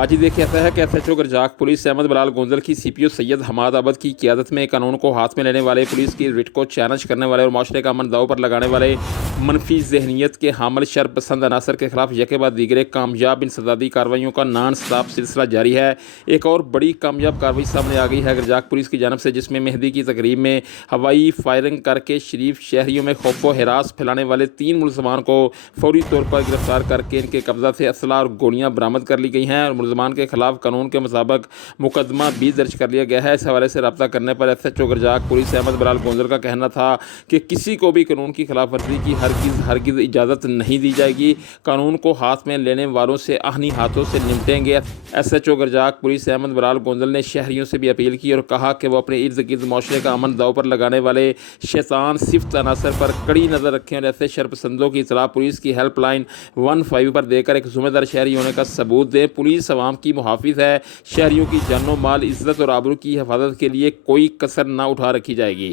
आज ही देखिए ऐसा है कि एसएचओ गरजाक पुलिस अहमद बलाल गोंजल की सीपीओ सैयद हमाद अबद की क़यादत में कानून को हाथ में लेने वाले, पुलिस की रिट को चैलेंज करने वाले और माशरे का अमन दाव पर लगाने वाले मनफी जहनीत के हामिल शरपसंद अनासर के खिलाफ यके बाद दीगरे कामयाब इंसदादी कार्रवाइयों का नॉन स्टॉप सिलसिला जारी है। एक और बड़ी कामयाब कार्रवाई सामने आ गई है गरजाक पुलिस की जानब से, जिसमें मेहंदी की तकरीब में हवाई फायरिंग करके शरीफ शहरियों में खौफ व हिरास फैलाने वाले 3 मुलजमान को फौरी तौर पर गिरफ्तार करके इनके कब्जा से असला और गोलियां बरामद कर ली गई हैं और मुलजमान के खिलाफ कानून के मुताबिक मुकदमा भी दर्ज कर लिया गया है। इस हवाले से रब्ता करने पर एसएचओ गरजाक पुलिस अहमद बलाल गोंजल का कहना था कि किसी को भी कानून की खिलाफ वर्जी की हरगिज़ इजाज़त नहीं दी जाएगी। कानून को हाथ में लेने वालों से आहनी हाथों से निपटेंगे। एसएचओ गरजाक पुलिस अहमद बलाल गोंजल ने शहरियों से भी अपील की और कहा कि वो अपने इर्द गिर्द माशरे का अमन दाव पर लगाने वाले शैतान सिफ्त अनासर पर कड़ी नज़र रखें और ऐसे शरपसंदों की इतला पुलिस की हेल्पलाइन 15 पर देकर एक ज़िम्मेदार शहरी होने का सबूत दें। पुलिस अवाम की मुहाफिज है। शहरियों की जानो माल, इज़्ज़त और आबरू की हिफाजत के लिए कोई कसर ना उठा रखी जाएगी।